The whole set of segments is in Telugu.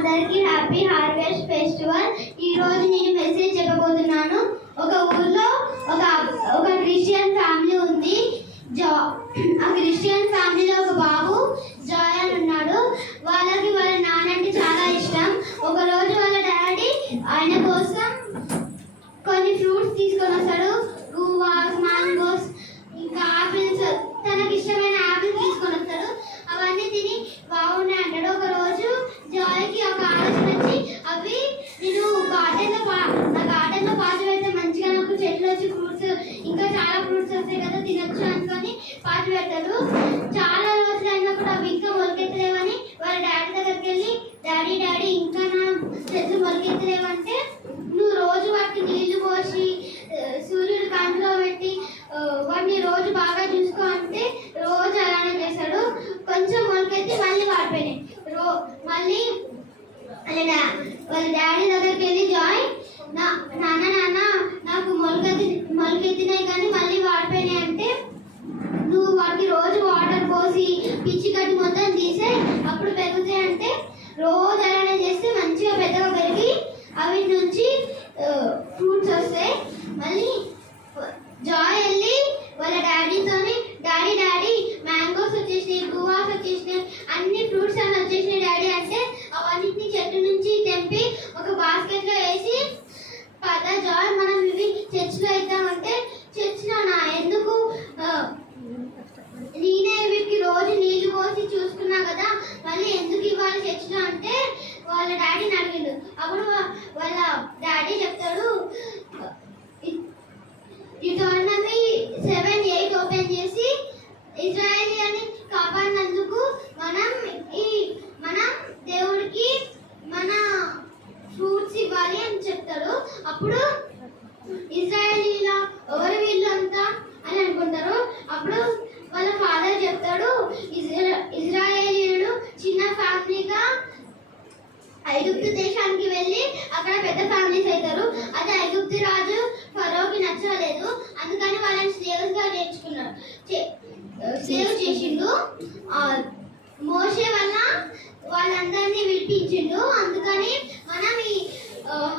అందరికీ హ్యాపీ హార్వెస్ట్ ఫెస్టివల్. ఈ రోజు నేను మెసేజ్ చెప్పబోతున్నాను. ఒక ఊర్లో ఒక క్రిస్టియన్ ఫ్యామిలీ ఉంది. ఆ క్రిస్టియన్ ఫ్యామిలీలో ఒక బాబు జాయ్ అని ఉన్నాడు. వాళ్ళకి వాళ్ళ నాన్న అంటే చాలా ఇష్టం. ఒక రోజు వాళ్ళ డాడీ ఆయన కోసం కొన్ని ఫ్రూట్స్ తీసుకొని వస్తాడు. గువాస్, మ్యాంగోస్, ఇంకా ఆపిల్స్, తనకి ఇష్టమైన ఆపిల్స్ తీసుకొని వస్తాడు. అవన్నీ తిని బాగున్నాయి అంటాడు. ఒక రోజు జాయ్కి ఒక ఆలోచన వచ్చి, అవి నేను నా గార్డెన్లో పాతి పెడితే మంచిగా నాకు చెట్లు వచ్చి ఫ్రూట్స్, ఇంకా చాలా ఫ్రూట్స్ వస్తాయి కదా, తినొచ్చు అనుకొని పాతి పెడతాడు. చాలా రోజులు అయినా కూడా అవి ఇంకా మొలకెత్తలేవని వాళ్ళ డాడీ దగ్గరికి వెళ్ళి, డాడీ ఇంకా నా చెట్లు మొలకెత్తలేవంటే, నువ్వు రోజు వాటికి నీళ్లు పోసి సూర్యుడు కాంతిలో పెట్టి వాటిని రోజు బాగా చూసుకో అంటే రోజు అలానే చేశాడు. కొంచెం మొలకెత్తి మళ్ళీ వాడిపోయినాయి. మళ్ళీ వాళ్ళ డాడీ దగ్గరికి వెళ్ళి, జాయ్ నాన్న నాకు మొలకెత్తినాయి కానీ మళ్ళీ వాడిపోయినాయి అంటే, నువ్వు వాటికి రోజు వాటర్ పోసి పిచ్చి గడ్డి మొత్తం తీసే అప్పుడు పెరుగుతాయి అంటే, రోజు అలానే చేస్తే మంచిగా పెద్దగా పెరిగి అవి నుంచి ఫ్రూట్స్ వస్తాయి. మళ్ళీ జాయ్ వెళ్ళి వాళ్ళ డాడీతోని, డాడీ మ్యాంగోస్ వచ్చేసినాయి, గువాస్ వచ్చేసినాయి, అన్ని ఫ్రూట్స్ అన్నీ వచ్చేసినాయి డాడీ అంటే, అవన్నిటిని చెట్టు నుంచి తెంపి ఒక బాస్కెట్లో వేసి, పద జాయ్ మనం ఇవి చర్చిలో వేద్దామంటే, చర్చిలో ఎందుకు నేనే వీటికి రోజు నీళ్లు పోసి చూసుకున్నా కదా, మళ్ళీ ఎందుకు ఇవ్వాలి చర్చిలో అంటే వాళ్ళ డాడీని అడిగిండు. అప్పుడు వాళ్ళ డాడీ చెప్తాడు, డిటోనమీ 7:8 ఓపెన్ చేసి, ఇజ్రాయేలీని కాపాడినందుకు మనం దేవుడికి మన ఫ్రూట్స్ ఇవ్వాలి అని చెప్తాడు. అప్పుడు ఇజ్రాయేలీల ఎవరు వీళ్ళంతా అని అనుకుంటారు. అప్పుడు వాళ్ళ ఫాదర్ చెప్తాడు, ఇజ్రాయేలీలు చిన్న ఫ్యామిలీగా ఐగుప్తు దేశానికి వెళ్ళి అక్కడ పెద్ద ఫ్యామిలీస్ అవుతారు. అది ఐగుప్తు రాజు ఫరోకి నచ్చలేదు. అందుకని వాళ్ళని స్లేవ్స్ గా నేర్చుకున్నాడు, సేవ్ చేసిండు. మోషే వల్ల వాళ్ళందరినీ విడిపించిండు. అందుకని మనం ఈ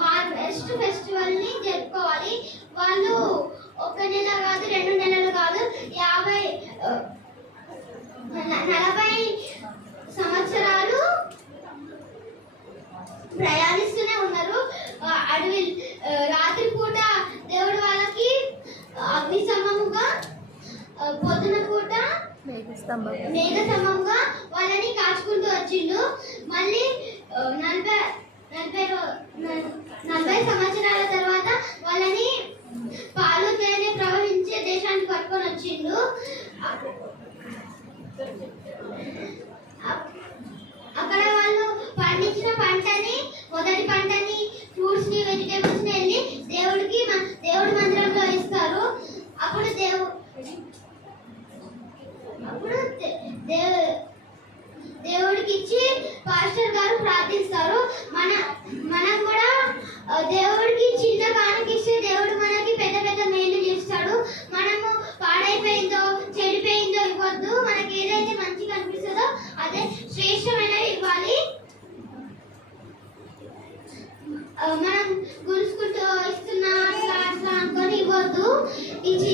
హార్వెస్ట్ ఫెస్టివల్ ని జరుపుకోవాలి. వాళ్ళు ఒక నెల కాదు, 2 నెలలు కాదు, 40 సంవత్సరాలు ప్రయాణిస్తూనే ఉన్నారు. అడవి రాత్రిపూట దేవుడు వాళ్ళకి అగ్ని స్తంభముగా, పొద్దున పూట మేఘ స్తంభముగా వాళ్ళని కాచుకుంటూ వచ్చిండు. మళ్ళీ 40 సంవత్సరాల తర్వాత వాళ్ళని పాలు తేనె ప్రవహించే దేశానికి పట్టుకొని వచ్చిండు. అక్కడ వాళ్ళు పండించిన పంటని, మొదటి పంటని, ఫ్రూట్స్ ని, వెజిటేబుల్స్ ని వెళ్ళి దేవుడి మందిరంలో ఇస్తారు. అప్పుడు దేవుడికి ఇచ్చి పాస్టర్ గారు ప్రార్థిస్తారు. మనం కూడా దేవుడికి చిన్న కానుకిస్తే దేవుడు మనకి పెద్ద పెద్ద మేలు చేస్తాడు. మనము పాడైపోయిందో చెడిపోయిందో ఇవ్వద్దు. మనకి ఏదైతే మంచిగా అనిపిస్తుందో అదే శ్రేష్టమైనవి ఇవ్వాలి. మనం గురుసుకుంటూ ఇస్తున్నా అట్లా అనుకొని ఇవ్వద్దు. ఇచ్చి